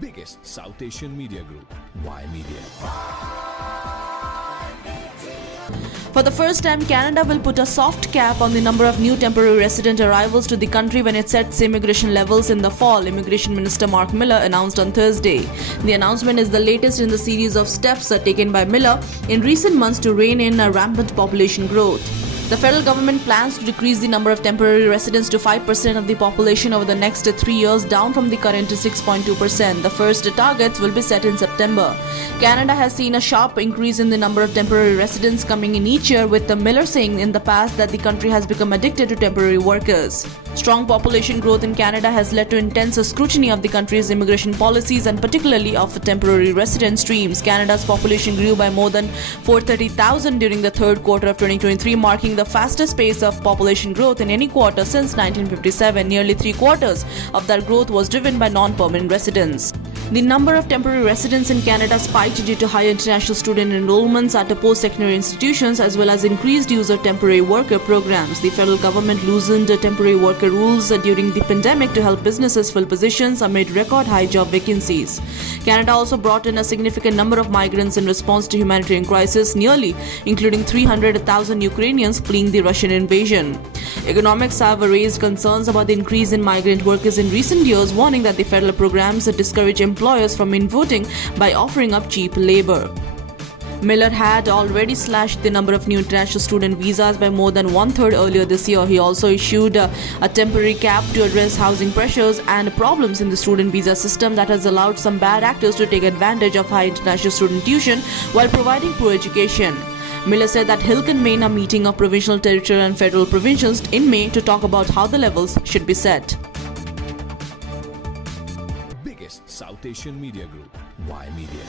biggest South Asian media group, Y Media. For the first time, Canada will put a soft cap on the number of new temporary resident arrivals to the country when it sets immigration levels in the fall, Immigration Minister Mark Miller announced on Thursday. The announcement is the latest in the series of steps taken by Miller in recent months to rein in a rampant population growth. The federal government plans to decrease the number of temporary residents to 5% of the population over the next 3 years, down from the current 6.2%. The first targets will be set in September. Canada has seen a sharp increase in the number of temporary residents coming in each year, with the Miller saying in the past that the country has become addicted to temporary workers. Strong population growth in Canada has led to intense scrutiny of the country's immigration policies and particularly of temporary resident streams. Canada's population grew by more than 430,000 during the third quarter of 2023, marking the fastest pace of population growth in any quarter since 1957. Nearly 3/4 of that growth was driven by non-permanent residents. The number of temporary residents in Canada spiked due to high international student enrollments at post-secondary institutions as well as increased use of temporary worker programs. The federal government loosened temporary worker rules during the pandemic to help businesses fill positions amid record-high job vacancies. Canada also brought in a significant number of migrants in response to humanitarian crisis, including 300,000 Ukrainians fleeing the Russian invasion. Economics have raised concerns about the increase in migrant workers in recent years, warning that the federal programs discourage employers from invoting by offering up cheap labor. Miller had already slashed the number of new international student visas by more than 1/3 earlier this year. He also issued a temporary cap to address housing pressures and problems in the student visa system that has allowed some bad actors to take advantage of high international student tuition while providing poor education. Miller said that he'll convene a meeting of provincial, territorial and federal provincials in May to talk about how the levels should be set. Biggest South Asian media group, Y Media.